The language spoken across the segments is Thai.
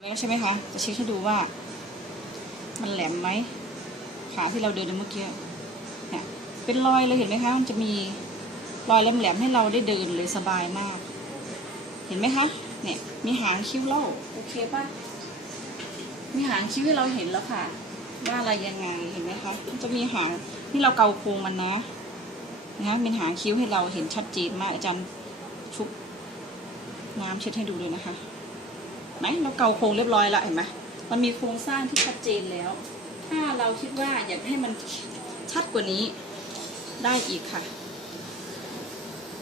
แล้วใช่ไหมคะ จะเช็คให้ดูว่า มันแหลมไหมขาที่เราเดินเมื่อกี้เนี่ยเป็นรอยเลยเห็นไหมคะ มันจะมีรอยแหลมๆให้เราได้เดินเลยสบายมาก เห็นไหมคะ เนี่ยมีหางคิ้วเล่าโอเคป่ะ มีหางคิ้วให้เราเห็นแล้วค่ะ ว่าอะไรยังไงเห็นไหมคะมันจะมีหางที่เราเกาโครงมันนะนะเป็นหางคิ้วให้เราเห็นชัดเจนมากอาจารย์ชุบน้ำเช็ดให้ดูเลยนะคะ ไหมเราเกาโครงเรียบร้อยแล้วเห็นไหมมันมีโครงสร้างที่ชัดเจนแล้ว ถ้าเราคิดว่าอยากให้มันชัดกว่านี้ได้อีกค่ะ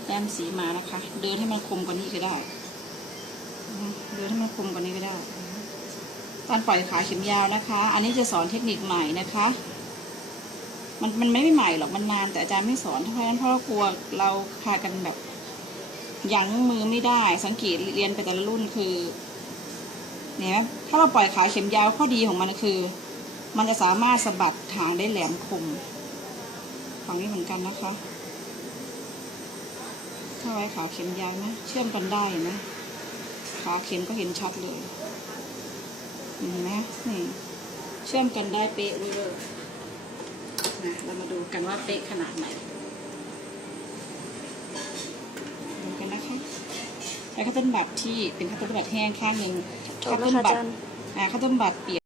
แต้มสีมานะคะ เดินให้มันคมกว่านี้ก็ได้ เดินให้มันคมกว่านี้ก็ได้ การปล่อยขาเข็มยาวนะคะ อันนี้จะสอนเทคนิคใหม่นะคะ มันมันไม่ใหม่หรอก มันนาน แต่อาจารย์ไม่สอน เพราะฉะนั้นเพราะเรากลัวเราพากันแบบยั้งมือไม่ได้ สังเกตเรียนไปแต่ละรุ่นคือ เนี่ยถ้าเราปล่อยขาเข็มยาวข้อดีของมันคือ มันจะสามารถสะบัดหางได้แหลมคมฝั่งนี้เหมือนกันนะคะถ้าไว้ขาเข็มยาวนะ เชื่อมกันได้นไหมขาเข็มก็เห็นชัดเลยเห็นไหมนี่เชื่อมกันได้เป๊ะเวอร์นะเรามาดูกันว่าเป๊ะขนาดไหนดูกันนะคะใช้ข้าวต้นบัตรที่เป็นข้าวต้นบัตรแห้งข้างหนึ่ง จบแล้วค่ะอาจารย์อ่าข้าวต้มบัตรเปียก